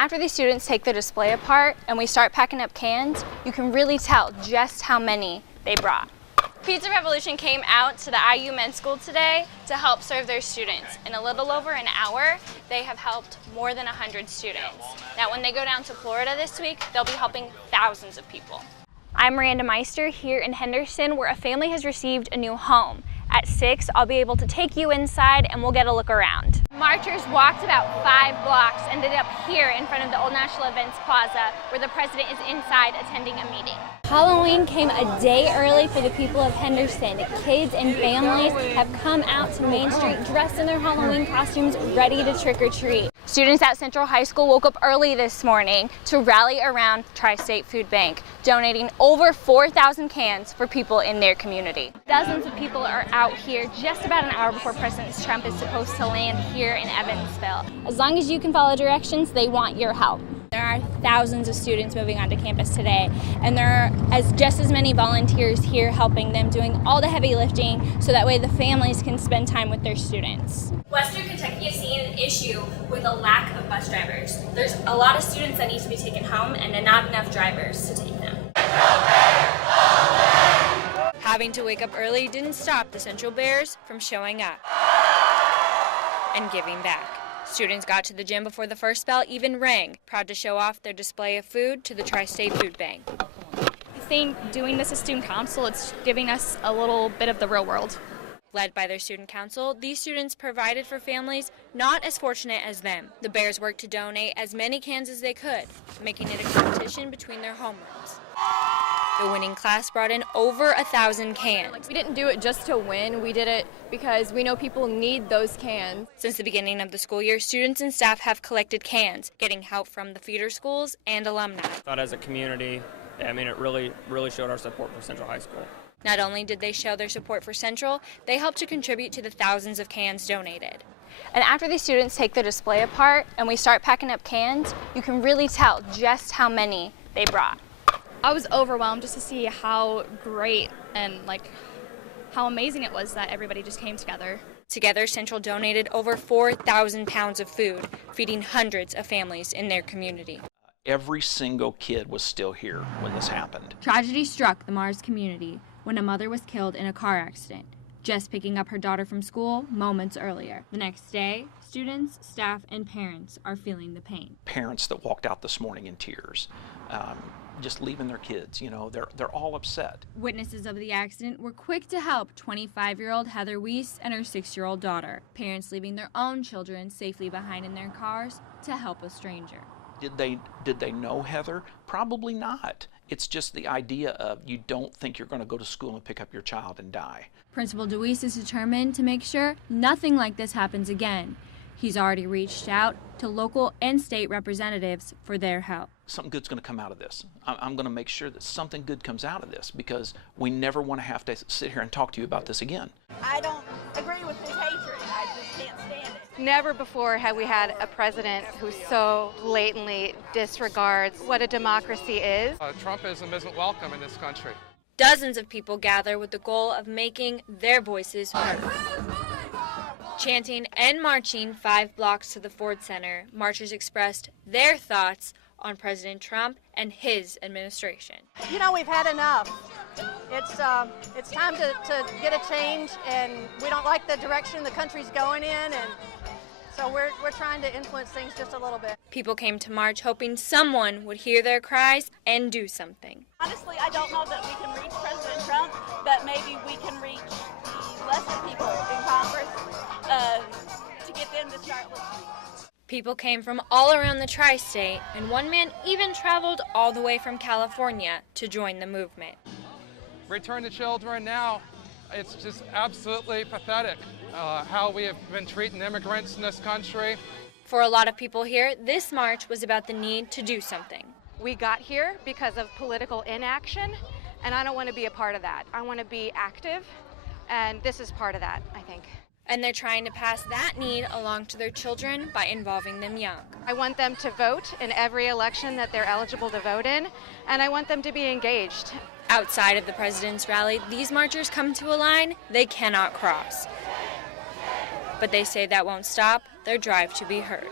after the students take their display apart and we start packing up cans, you can really tell just how many they brought. Pizza Revolution came out to the IU Men's School today to help serve their students. In a little over an hour, they have helped more than 100 students. Now, when they go down to Florida this week, they'll be helping thousands of people. I'm Miranda Meister here in Henderson, where a family has received a new home. At 6, I'll be able to take you inside and we'll get a look around. Marchers walked about 5 blocks, ended up here in front of the Old National Events Plaza, where the president is inside attending a meeting. Halloween came a day early for the people of Henderson. Kids and families have come out to Main Street dressed in their Halloween costumes, ready to trick or treat. Students at Central High School woke up early this morning to rally around Tri-State Food Bank, donating over 4,000 cans for people in their community. Dozens of people are out here just about an hour before President Trump is supposed to land here in Evansville. As long as you can follow directions, they want your help. There are thousands of students moving onto campus today, and there are just as many volunteers here helping them, doing all the heavy lifting so that way the families can spend time with their students. Western Kentucky is seeing an issue with a lack of bus drivers. There's a lot of students that need to be taken home and not enough drivers to take them. Having to wake up early didn't stop the Central Bears from showing up and giving back. Students got to the gym before the first bell even rang, proud to show off their display of food to the Tri-State Food Bank. I think doing this as student council, it's giving us a little bit of the real world. Led by their student council, these students provided for families not as fortunate as them. The Bears worked to donate as many cans as they could, making it a competition between their homerooms. The winning class brought in over 1,000 cans. We didn't do it just to win, we did it because we know people need those cans. Since the beginning of the school year, students and staff have collected cans, getting help from the feeder schools and alumni. I thought as a community, it really showed our support for Central High School. Not only did they show their support for Central, they helped to contribute to the thousands of cans donated. And after the students take their display apart and we start packing up cans, you can really tell just how many they brought. I was overwhelmed just to see how great and how amazing it was that everybody just came together. Together, Central donated over 4,000 pounds of food, feeding hundreds of families in their community. Every single kid was still here when this happened. Tragedy struck the Mars community when a mother was killed in a car accident, just picking up her daughter from school moments earlier. The next day, students, staff, and parents are feeling the pain. Parents that walked out this morning in tears, just leaving their kids, they're all upset. Witnesses of the accident were quick to help 25-year-old Heather Weiss and her 6-year-old daughter. Parents leaving their own children safely behind in their cars to help a stranger. Did they know Heather? Probably not. It's just the idea of you don't think you're going to go to school and pick up your child and die. Principal DeWeese is determined to make sure nothing like this happens again. He's already reached out to local and state representatives for their help. Something good's going to come out of this. I'm going to make sure that something good comes out of this because we never want to have to sit here and talk to you about this again. I don't agree with this hatred. I just can't stand it. Never before have we had a president who so blatantly disregards what a democracy is. Trumpism isn't welcome in this country. Dozens of people gather with the goal of making their voices heard. Chanting and marching 5 blocks to the Ford Center, marchers expressed their thoughts on President Trump and his administration. We've had enough. It's time to get a change, and we don't like the direction the country's going in, and so we're trying to influence things just a little bit. People came to march hoping someone would hear their cries and do something. Honestly, I don't know that we can reach President Trump, but maybe we can reach the lesser people in Congress to get them to start listening. People came from all around the tri-state, and one man even traveled all the way from California to join the movement. Return to children now. It's just absolutely pathetic how we have been treating immigrants in this country. For a lot of people here, this march was about the need to do something. We got here because of political inaction, and I don't want to be a part of that. I want to be active, and this is part of that, I think. And they're trying to pass that need along to their children by involving them young. I want them to vote in every election that they're eligible to vote in, and I want them to be engaged. Outside of the president's rally, these marchers come to a line they cannot cross. But they say that won't stop their drive to be heard.